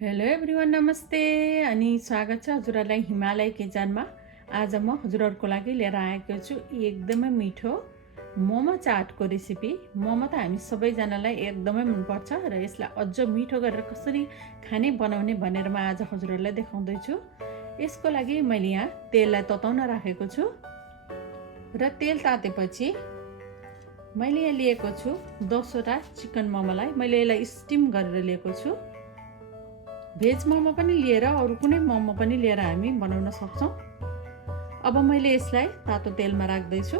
Hello everyone, नमस्ते अनि स्वागत छ हजुरहरूलाई हिमालय किचनमा। आज म हजुरहरूको लागि लिएर आएको छु एकदमै मिठो मोमो चाटको रेसिपी। मोमो त हामी सबैजनालाई एकदमै मनपर्छ र यसलाई अझ मिठो गरेर कसरी खाने बनाउने भनेर म आज हजुरहरूलाई देखाउँदैछु। यसको लागि मैले यहाँ तेललाई तताउन राखेको छु र तेल तातेपछि मैले यहाँ लिएको छु 10वटा चिकन मोमोलाई। मैले यसलाई स्टिम गरेर लिएको छु। भेज मोमो पनि लिएर अरू कुनै मोमो पनि लिएर हामी बनाउन सक्छौँ। अब मैले यसलाई तातो तेलमा राख्दैछु।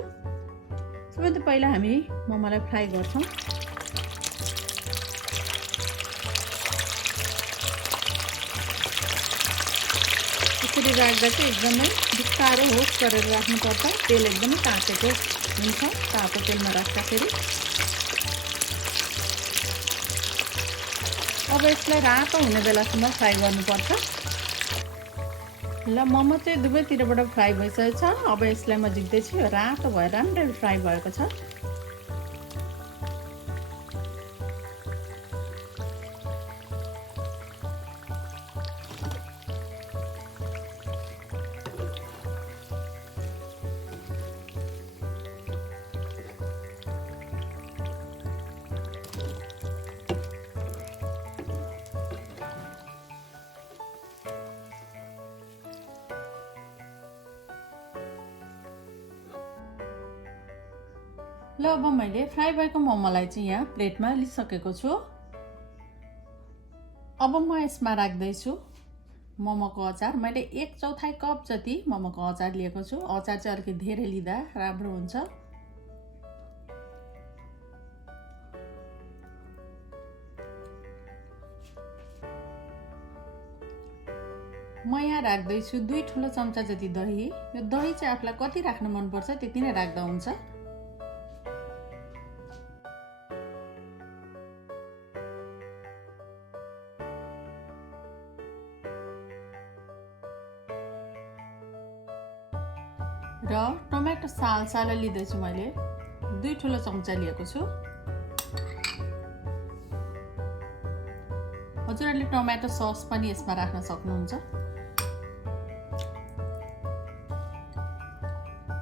सबैभन्दा पहिला हामी मोमोलाई फ्राई गर्छौँ। यसरी राख्दा चाहिँ एकदमै बिस्तारो होस् गरेर राख्नुपर्छ। तेल एकदमै तातेको हुन्छ तातो तेलमा राख्दाखेरि। अब यसलाई रातो हुने बेलासम्म फ्राई गर्नुपर्छ। ल मोमो चाहिँ दुवैतिरबाट फ्राई भइसकेको छ। अब यसलाई म झिक्दैछु। यो रातो भएर राम्ररी फ्राई भएको छ। ल अब मैले फ्राई भएको मोमोलाई चाहिँ यहाँ प्लेटमा लिइसकेको छु। अब म यसमा राख्दैछु मोमोको अचार। मैले 1/4 कप जति मोमोको अचार लिएको छु। अचार चाहिँ अलिकति धेरै लिँदा राम्रो हुन्छ। म यहाँ राख्दैछु 2 ठुलो चम्चा जति दही। यो दही चाहिँ आफूलाई कति राख्न मनपर्छ त्यति नै राख्दा हुन्छ। र टोमेटो साल लिँदैछु। मैले 2 ठुलो चम्चा लिएको छु। हजुरहरूले टोमेटो सस पनि यसमा राख्न सक्नुहुन्छ।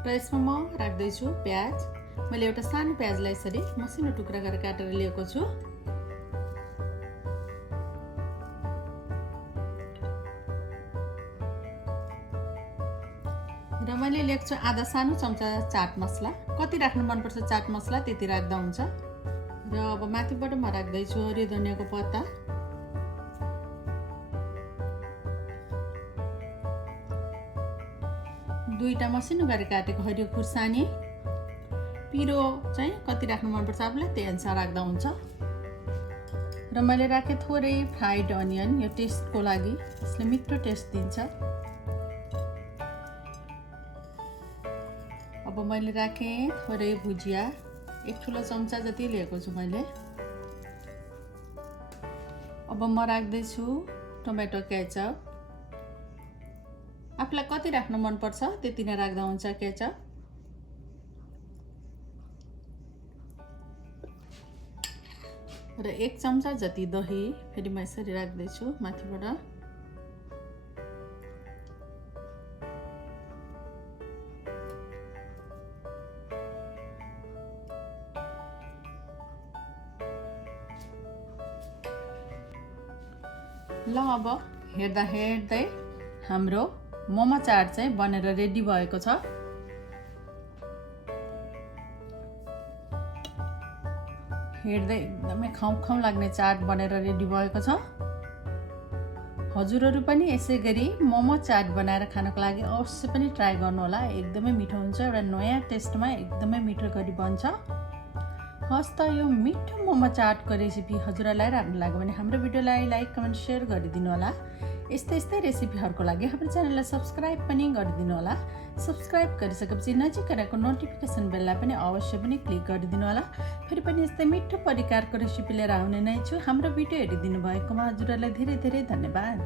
र यसमा म राख्दैछु प्याज। मैले एउटा सानो प्याजलाई यसरी मसिनो टुक्रा गरेर काटेर लिएको छु। र मैले लिएको छु आधा सानो चम्चा चाट मसला। कति राख्नु मनपर्छ चाट मसला त्यति राख्दा हुन्छ। र अब माथिबाट म राख्दैछु हरियो धनियाको पत्ता। दुईटा मसिनो गरेर काटेको हरियो खुर्सानी। पिरो चाहिँ कति राख्नु मनपर्छ आफूलाई त्यही अनुसार राख्दा हुन्छ। र मैले राखेँ थोरै फ्राइड अनियन। यो टेस्टको लागि यसले मिठो टेस्ट दिन्छ। अब मैले राखेँ थोरै भुजिया। 1 ठुलो चम्चा जति लिएको छु मैले। अब म राख्दैछु टोमेटो केचप। आफूलाई कति राख्न मनपर्छ त्यति नै राख्दा हुन्छ केचप। र 1 चम्चा जति दही फेरि म यसरी राख्दैछु माथिबाट। ल अब हेर्दै हाम्रो मोमो चाट चाहिँ बनेर रेडी भएको छ। हेर्दै एकदमै खाउँ लाग्ने चाट बनेर रेडी भएको छ। हजुरहरू पनि यसै गरी मोमो चाट बनाएर खानको लागि अवश्य पनि ट्राई गर्नुहोला। एकदमै मिठो हुन्छ। एउटा नयाँ टेस्टमा एकदमै मिठो गरी बन्छ। हस् त यो मिठो मोमो चाटको रेसिपी हजुरहरूलाई राम्रो लाग्यो भने हाम्रो भिडियोलाई लाइक कमेन्ट सेयर गरिदिनु होला। यस्तै रेसिपीहरूको लागि हाम्रो च्यानललाई सब्सक्राइब पनि गरिदिनु होला। सब्सक्राइब गरिसकेपछि नजिकैको नोटिफिकेसन बेललाई पनि अवश्य पनि क्लिक गरिदिनु होला। फेरि पनि यस्तै मिठो परिकारको रेसिपी लिएर आउने नै छु। हाम्रो भिडियो हेरिदिनु भएकोमा हजुरहरूलाई धेरै धन्यवाद।